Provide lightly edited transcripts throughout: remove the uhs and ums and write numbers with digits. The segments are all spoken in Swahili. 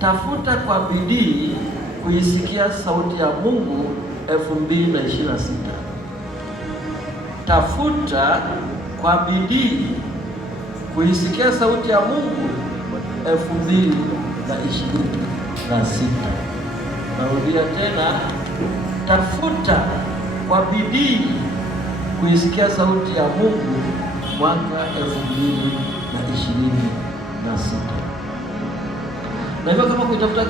tafuta kwa bidii kuisikia sauti ya Mungu 2026. Tafuta kwa bidii kuisikia sauti ya Mungu 2026. Narudia tena, tafuta kwa bidii kuisikia sauti ya Mungu mwaka 2026. Na hivyo kama kuitafuta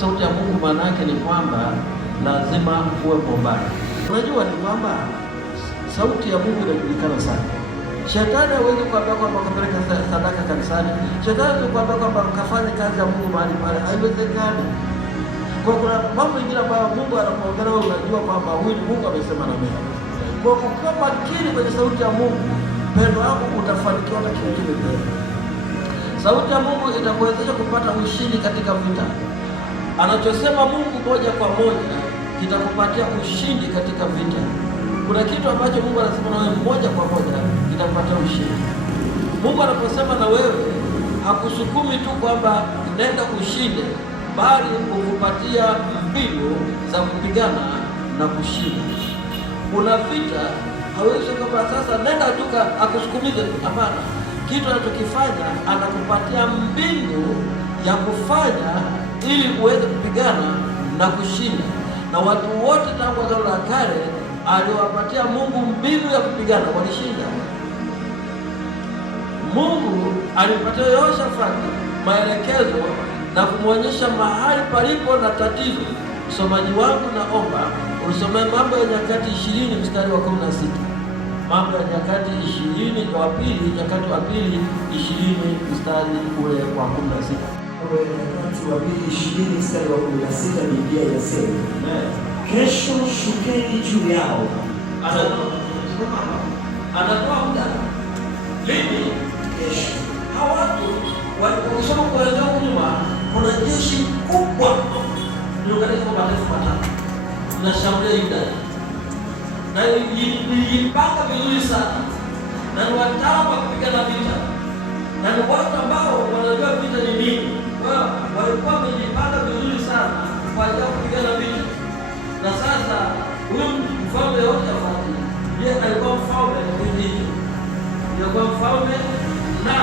sauti ya Mungu, maana yake ni kwamba lazima uwe mwombaji. Unajua ni kwamba sauti ya Mungu inajulikana sana. Shetani hawezi kuambia kwamba ukapeleka sadaka kanisani. Shetani hawezi kuambia kwamba ukafanya kazi ya Mungu mahali pale. Haiwezekani. Kwa kuna mambo mengine ambayo Mungu anapoongea wewe unajua kwamba huyu Mungu amesema na mimi. Kwa kuwa makini kwenye sauti ya Mungu, pendo wako utafanikiwa na kile kile. Sauti ya Mungu itakuwezesha kupata ushindi katika vita. Anachosema Mungu moja kwa moja kitakupatia ushindi katika vita. Kuna kitu ambacho Mungu anasema na wewe moja kwa moja kitakupatia ushindi. Mungu anaposema na wewe hakusukumi tu kwamba nenda ushinde, bali kukupatia mbinu za kupigana na kushinda. Kuna vita, hawezi kwamba sasa nenda tu akusukumize. Hapana. Kitu anachokifanya anakupatia mbinu ya kufanya ili uweze kupigana na kushinda. Na watu wote tangu Agano la Kale aliwapatia Mungu mbinu ya kupigana, walishinda. Mungu alipatia Yehoshafati maelekezo na kumwonyesha mahali palipo na tatizo. Msomaji wangu naomba usomee Mambo ya Nyakati 20 mstari wa 16. Mambo ya Nyakati 20 wa pili, Nyakati wa pili 20 mstari ule wa 16. Mambo ya Nyakati wa pili 20 mstari wa 16, Biblia inasema, kesho shukeni juu yao. Anatoa muda lini? Kesho. Hawa watu waliposoma kuelezea nyuma, kuna jeshi kubwa lilokatika kwa mataifa matatu linashambulia Yuda, na ilipanga vizuri sana, na ni wataalamu wa kupigana vita, na ni watu ambao wanajua vita ni nini. Walikuwa wamejipanga vizuri sana kwa ajili ya kupigana vita. Na sasa huyu mfalme Yehoshafati ndiye alikuwa mfalme kipindi hicho, alikuwa mfalme na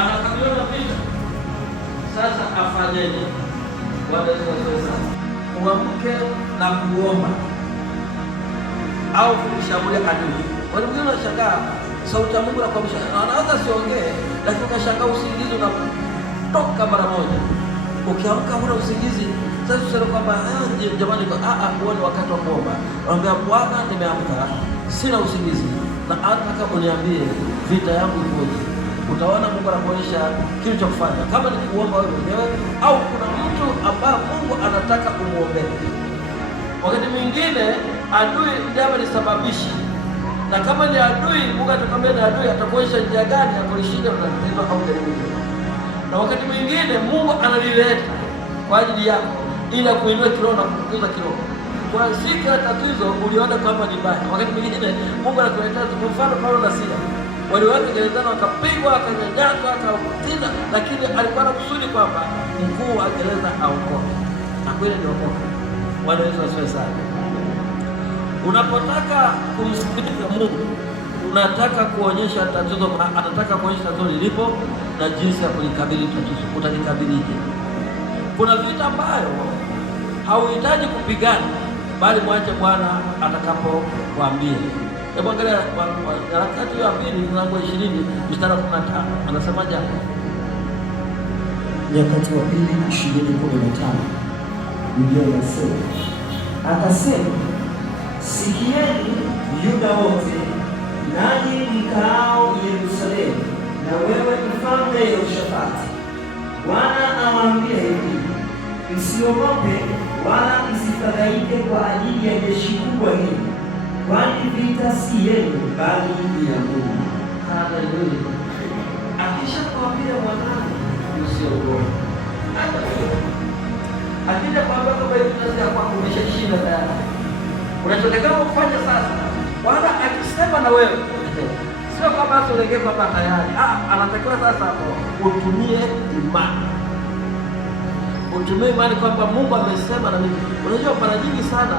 anakabiliwa na vita. Sasa afanyeje? Sasa uamke na kuomba au kumshambulia adui. Wengine wanashangaa sauti ya Mungu na kuamsha, anaweza siongee, lakini ukashangaa usingizi unatoka mara moja. Ukiamka huna usingizi, sasa useme kwamba jamani, huo ni wakati wa kuomba. Naambia Bwana, nimeamka sina usingizi, na nataka uniambie vita yangu ikoje. Utaona Mungu anakuonyesha kitu cha kufanya, kama ni kuomba wewe mwenyewe au kuna mtu ambaye Mungu anataka umuombee. Wakati mwingine adui ndiye alisababisha, na kama ni adui, Mungu atakwambia ni adui, atakuonyesha njia gani ya kulishinda tatizo au jaribu. Na wakati mwingine Mungu analileta kwa ajili yako ili kuinua kiroho na kukuza kiroho. Kwa siku ya tatizo uliona kwamba ni mbaya, wakati mwingine Mungu anakuletea. Kwa mfano Paulo na Sila waliweka gerezani, wakapigwa, wakanyanyaswa, wakatina, lakini alikuwa na kusudi kwamba mkuu wa gereza aokoke, na kweli aliokoka. Bwana Yesu asifiwe sana. Unapotaka kumsikiliza Mungu, unataka kuonyesha tatizo, anataka kuonyesha tatizo lilipo na jinsi ya kulikabili tatizo. Utalikabilije? Kuna vita ambayo hauhitaji kupigana, bali mwache Bwana atakapokuambia. Hebu angalia Nyakati ya pili mlango 20 mstari wa 15, anasemaje hapo? Nyakati wa pili 20:15, Biblia inasema, akasema, sikieni Yuda wote, nanyi mkaao Yerusalemu, na wewe mfalme Yehoshafati, Bwana awaambia hivi, msiogope wala msifadhaike kwa ajili ya jeshi kubwa hili, kwani vita si yenu bali ni ya Mungu. Haleluya. Akisha kuambia mwanangu usiogope, hata wewe akija kuambia kwamba vita kwako umeshashinda tayari, unachotakiwa kufanya sasa, Bwana akisema na wewe sio kwamba ulegee kwamba tayari, anatakiwa sasa utumie imani. utumie imani kwamba Mungu amesema na mimi. Unajua mara nyingi sana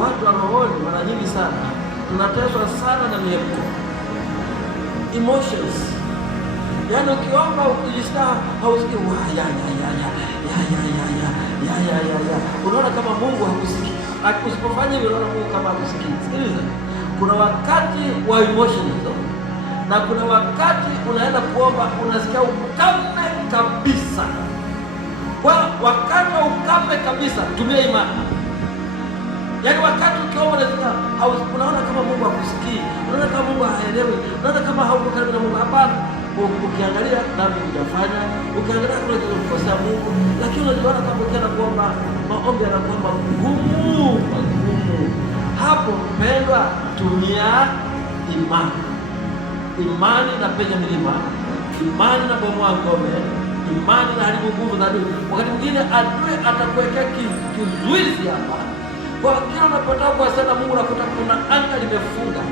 watu wa rohoni, mara nyingi sana tunateswa sana na miemko, emotions. Yaani ukiomba ukijisikia hausikii unaona kama Mungu hakusikii. Usipofanya hivyo unaona Mungu kama hakusikii. Sikiliza, kuna wakati wa emotions na kuna wakati unaenda kuomba unasikia ukame kabisa. Kwa wakati wa ukame kabisa tumia imani. Yaani wakati ukiomba unasikia unaona kama Mungu hakusikii, unaona kama Mungu haelewi, unaona kama hauko karibu na Mungu. Hapana. Ukiangalia dhambi hujafanya, ukiangalia kuna kitu kukosea Mungu, lakini unajiona kama ukienda kuomba maombi yanakuwa magumu. Hapo mpendwa, tumia imani. Imani na penya milima, imani na bomoa ngome, imani na haribu nguvu za adui. Wakati mwingine adui atakuwekea kizuizi hapa. Kwa kila unapotaka kuwasiliana na Mungu unakuta kuna anga limefunga.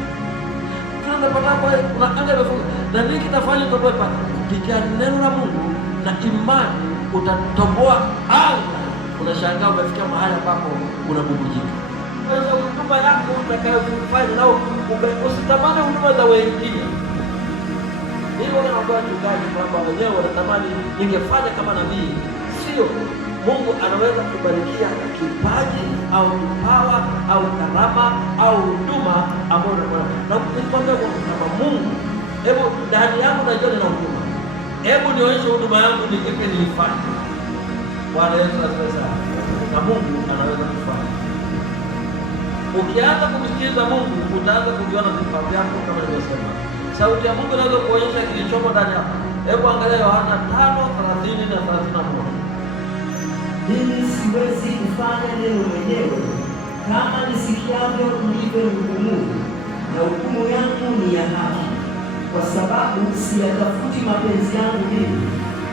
Kila unapotaka kuna anga limefunga. Na nini kitafanya utoboe pale? Kupitia neno la Mungu na imani utatoboa anga. Unashangaa umefikia mahali ambapo unabubujika. Kwa huduma yako utakayofanya nao usitamani huduma za wengine. Hilo wanaambia wachungaji kwamba wenyewe wanatamani ningefanya kama nabii. Sio. Mungu anaweza kubarikia kipaji au kipawa au karama au huduma ambayo unafanya. Na ukikwambia kwamba Mungu, hebu ndani yangu najua nina huduma. Hebu nionyeshe huduma yangu nikipe nilifanye. Bwana Yesu asifiwe sana. Na Mungu anaweza kufanya. Ukianza kumsikiliza Mungu, utaanza kujiona vipawa vyako kama nilivyosema. Sauti ya Mungu inaweza kuonyesha kilichomo ndani yako. Hebu angalia Yohana 5:30 na 31. Mimi siwezi kufanya neno mwenyewe, kama nisikiavyo mlivyohukumu, na hukumu yangu ni ya haki, kwa sababu siyatafuti mapenzi yangu mimi,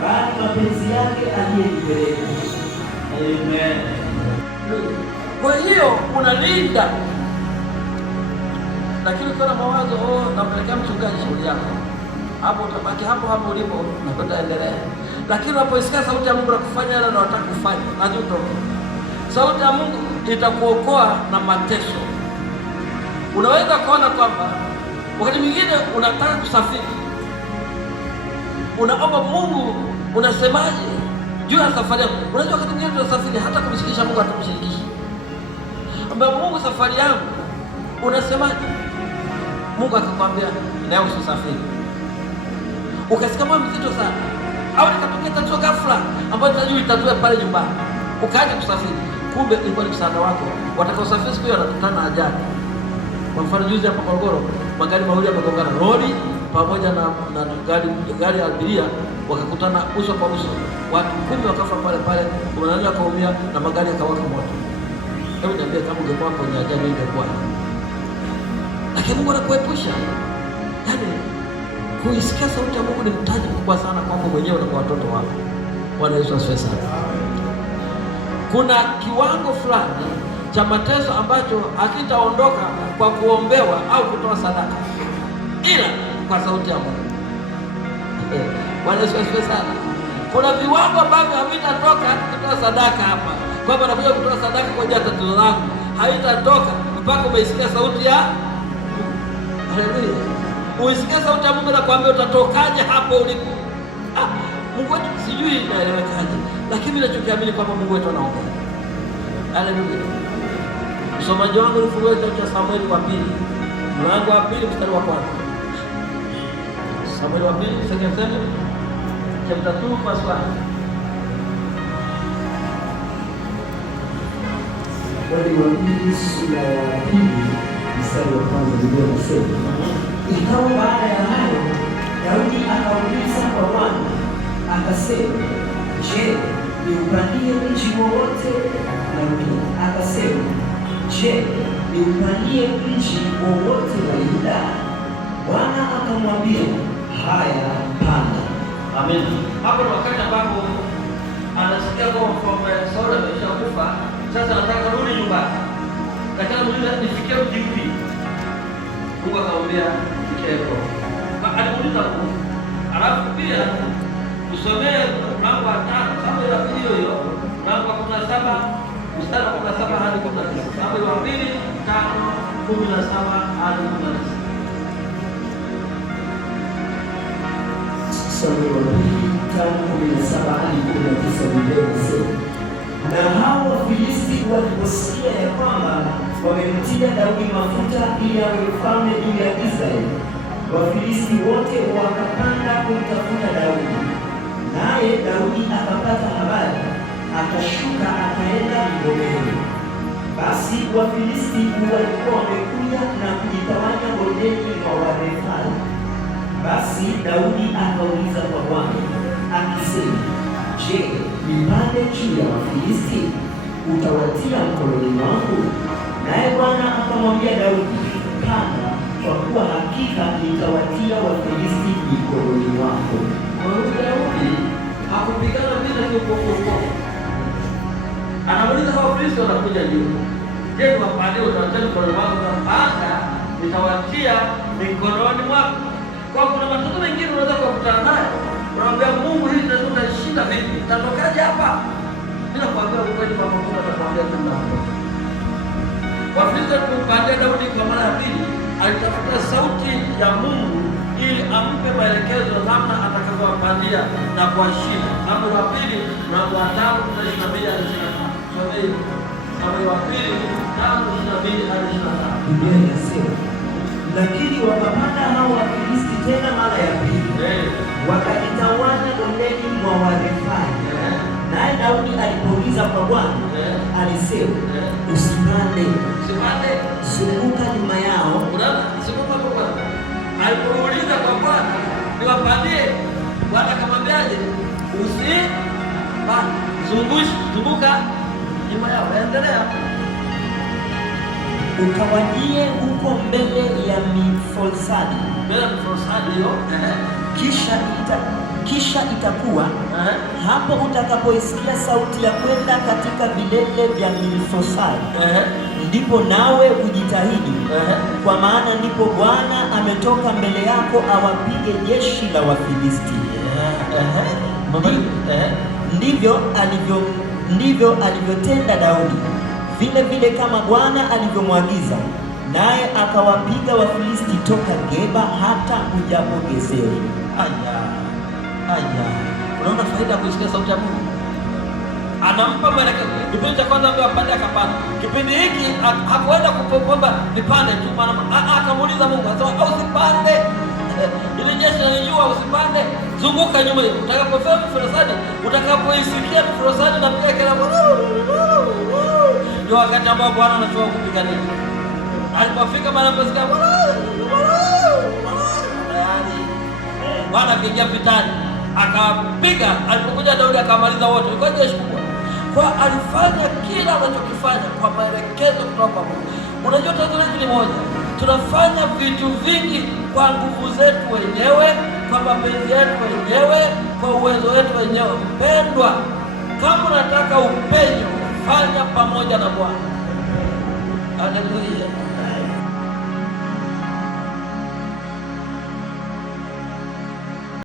bali mapenzi yake aliyenipeleka. Amen. Kwa hiyo unalinda, lakini ukiwa na mawazo nampelekea mchungaji shauri yako, hapo utabaki hapo ulipo na utaendelea. Lakini unapoisikia sauti ya Mungu na kufanya yale unayotaka kufanya, lazima utoke. Sauti ya Mungu itakuokoa na mateso. Unaweza kuona kwamba wakati mwingine unataka kusafiri, unaomba Mungu, unasemaje juu ya safari yako. Unajua wakati mwingine tunasafiri hata kumshirikisha Mungu atakushirikisha. Ambaye Mungu, safari yangu unasemaje? Mungu akakwambia leo usafiri. Ukasikia mambo mzito sana. Au nikatokea tatizo ghafla ambayo tunajua itatue pale nyumbani. Ukaacha kusafiri. Kumbe ilikuwa ni msaada wako. Watakaosafiri siku hiyo wanakutana na ajali. Kwa mfano juzi hapa Morogoro, magari mawili yamegongana, lori pamoja na gari ya abiria wakakutana uso kwa uso. Watu 10 wakafa pale pale, wanaanza kuumia na magari yakawaka moto. Hebu niambie kama ungekuwa kwenye ajali ingekuwa. Lakini Mungu anakuepusha. Yaani kuisikia sauti ya Mungu ni mtaji mkubwa sana kwako mwenyewe na kwa watoto wako. Bwana Yesu asifiwe sana. Kuna kiwango fulani cha mateso ambacho hakitaondoka kwa kuombewa au kutoa sadaka, ila kwa sauti ya Mungu. Bwana Yesu asifiwe sana. Kuna viwango ambavyo havitatoka kutoa sadaka hapa. Kwamba nakuja kutoa sadaka kwa ajili ya tatizo langu, haitatoka mpaka umeisikia sauti ya Haleluya. Uisikie sauti ya Mungu na kuambia utatokaje hapo ulipo. Mungu wetu sijui inaelewekaje, lakini ninachokiamini kwamba Mungu wetu anaongea. Haleluya. Msomaji wangu ni funguo cha Samueli wa pili, mlango wa 2 mstari wa 1. Samueli wa pili, second Samuel, chapter 2 verse 1. Samueli wa pili sura ya 2 mstari wa 1, Biblia inasema, ikawa baada ya hayo Daudi akauliza kwa Bwana akasema, je, niupandie mji wowote? Daudi akasema, je, niupandie mji wowote wa Yuda? Bwana akamwambia, haya, panda. Amen. Hapo ni wakati ambapo anasikia kwa mfalme Sauli ameshakufa, sasa nataka rudi nyumbani. Nataka nifikie mji upi? Mungu akamwambia fikia Hebron. Alimuuliza Mungu. Alafu pia usomee mlango wa 5, sababu ya hiyo mlango wa 17 mstari wa 17 hadi 19. Samueli wa pili 5:17 hadi 19. Samueli wa pili 5:17 hadi 19. Biblia inasema, na hao Wafilisti waliposikia ya kwamba wamemtia Daudi mafuta ili awe mfalme juu ya Israeli, Wafilisti wote wakapanda kumtafuta Daudi. Naye Daudi akapata habari, akashuka akaenda Gibea. Basi Wafilisti walikuwa wamekuja na kujitawanya bondeni mwa Warefai. Basi Daudi akauliza kwa Bwana akisema, je, nipande juu ya Wafilisti? Utawatia mkononi mwangu? Naye Bwana akamwambia Daudi, panda, kwa kuwa hakika nitawatia Wafilisti mikononi mwako. Daudi hakupigana vita kiukokokoa. Anauliza Wafilisti wanakuja juu. Je, wapande utawatia mikononi mwako? Panda, nitawatia mikononi mwako. Kwa kuna matatizo mengine unaweza kukutana nayo. Unaambia Mungu, hili tunaweza kushinda vipi? Tutatokaje hapa? Bila kuambia ukweli kwa Mungu atakwambia tunatoka. Wafilisti kumpandia Daudi kwa mara ya pili, alitafuta sauti ya Mungu ili ampe maelekezo namna atakavyowapandia na kuwashinda. Samueli wa pili mlango wa 5:22 hadi 25. Samueli wa pili 5:22 hadi 25. Biblia inasema, lakini wakapanda hao Wafilisti tena mara ya pili, wakajitawanya bondeni mwa Warefai. Naye Daudi alipouliza kwa Bwana, alisema, usipande, zunguka nyuma yao. Alipouliza kwa Bwana niwapandie, Bwana akamwambiaje? Usipande, zunguka nyuma yao. Endelea. Ukawajie huko mbele ya Mifolsadi. Mbele ya Mifolsadi hiyo. Kisha itakuwa hapo utakapoisikia sauti ya kwenda katika vilele vya Mifolsadi, ndipo nawe ujitahidi, kwa maana ndipo Bwana ametoka mbele yako awapige jeshi la Wafilisti. Ndivyo alivyotenda Daudi, vile vile kama Bwana alivyomwagiza, naye akawapiga Wafilisti toka Geba hata ujapo Gezeri. Unaona faida ya kusikia sauti ya Mungu. Anampa maelekezo. Kipindi cha kwanza ndio apande akapanda. Kipindi hiki hakuenda kupomba nipande tu, maana akamuuliza Mungu, akasema usipande. Ile jeshi alijua usipande, zunguka nyuma. Utakapofika Mifolsadi, utakapoisikia Mifolsadi na pia kila ndio wakati ambao Bwana anachukua kupigania. Alipofika mahali pasikia Bwana akaingia vitani, akapiga. Alipokuja Daudi akamaliza wote. Ilikuwa jeshi kubwa. Kwa alifanya kila anachokifanya kwa maelekezo kutoka kwa Mungu. Unajua tatizo letu ni moja. Tunafanya vitu vingi kwa nguvu zetu wenyewe, kwa mapenzi yetu wenyewe, kwa uwezo wetu wenyewe. Mpendwa, kama unataka upenyo, fanya pamoja na Bwana. Haleluya.